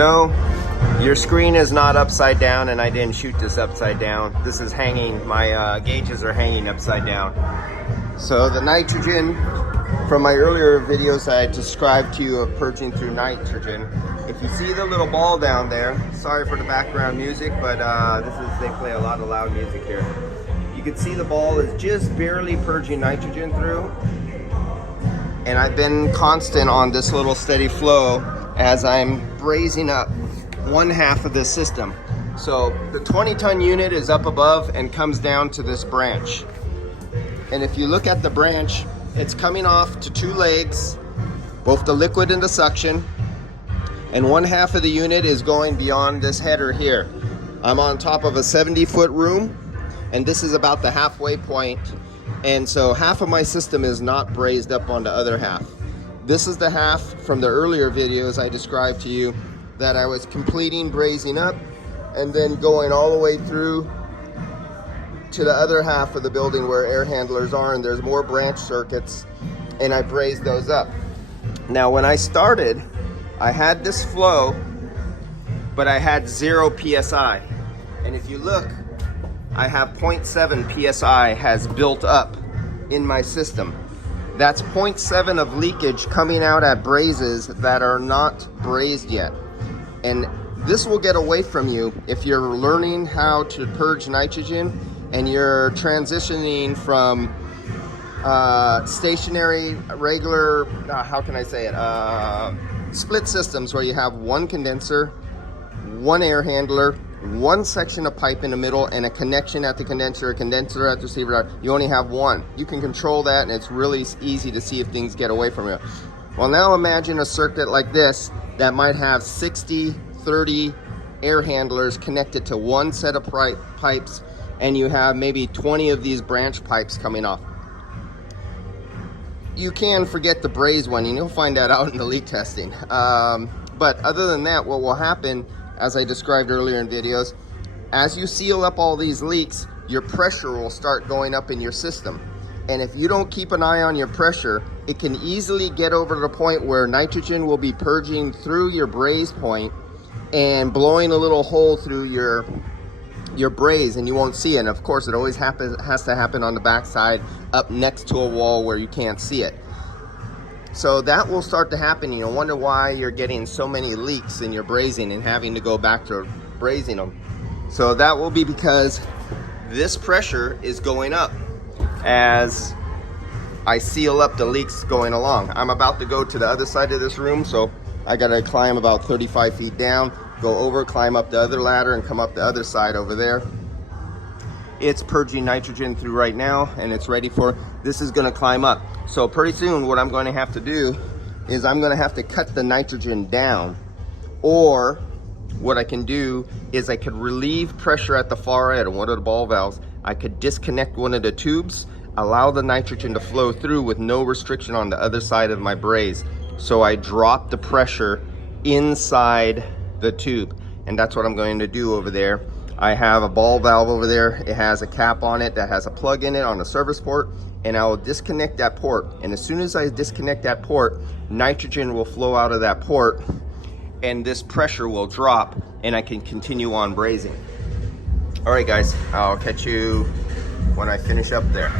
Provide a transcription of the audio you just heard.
No, your screen is not upside down, and I didn't shoot this upside down. This is hanging, my gauges are hanging upside down. So the nitrogen, from my earlier videos I described to you of purging through nitrogen, if you see the little ball down there, sorry for the background music, but they play a lot of loud music here. You can see the ball is just barely purging nitrogen through, and I've been constant on this little steady flow as I'm brazing up one half of this system. So the 20-ton unit is up above and comes down to this branch. And if you look at the branch, it's coming off to two legs, both the liquid and the suction, and one half of the unit is going beyond this header here. I'm on top of a 70-foot room, and this is about the halfway point, and so half of my system is not brazed up on the other half. This is the half from the earlier videos I described to you that I was completing brazing up and then going all the way through to the other half of the building where air handlers are, and there's more branch circuits, and I brazed those up. Now when I started, I had this flow, but I had 0 PSI. And if you look, I have 0.7 PSI has built up in my system. That's 0.7 of leakage coming out at brazes that are not brazed yet. And this will get away from you if you're learning how to purge nitrogen and you're transitioning from stationary, regular, how can I say it, split systems where you have one condenser, one air handler, one section of pipe in the middle, and a connection at the condenser, a condenser at the receiver. You only have one. You can control that, and it's really easy to see if things get away from you. Well, now imagine a circuit like this that might have 60, 30 air handlers connected to one set of pipes, and you have maybe 20 of these branch pipes coming off. You can forget the braze one, and you'll find that out in the leak testing. But other than that, what will happen, as I described earlier in videos, as you seal up all these leaks, your pressure will start going up in your system. And if you don't keep an eye on your pressure, it can easily get over to the point where nitrogen will be purging through your braze point and blowing a little hole through your braze, and you won't see it. And of course, it always has to happen on the backside up next to a wall where you can't see it. So that will start to happen. You'll wonder why you're getting so many leaks in your brazing and having to go back to brazing them. So that will be because this pressure is going up as I seal up the leaks going along. I'm about to go to the other side of this room, so I gotta climb about 35 feet down, go over, climb up the other ladder, and come up the other side over there. It's purging nitrogen through right now, and it's ready for, this is gonna climb up. So pretty soon what I'm going to have to do is I'm going to have to cut the nitrogen down, or what I can do is I could relieve pressure at the far end of one of the ball valves. I could disconnect one of the tubes, allow the nitrogen to flow through with no restriction on the other side of my braze. So I drop the pressure inside the tube, and that's what I'm going to do over there. I have a ball valve over there. It has a cap on it that has a plug in it on the service port, and I will disconnect that port. And as soon as I disconnect that port, nitrogen will flow out of that port, and this pressure will drop, and I can continue on brazing. All right, guys, I'll catch you when I finish up there.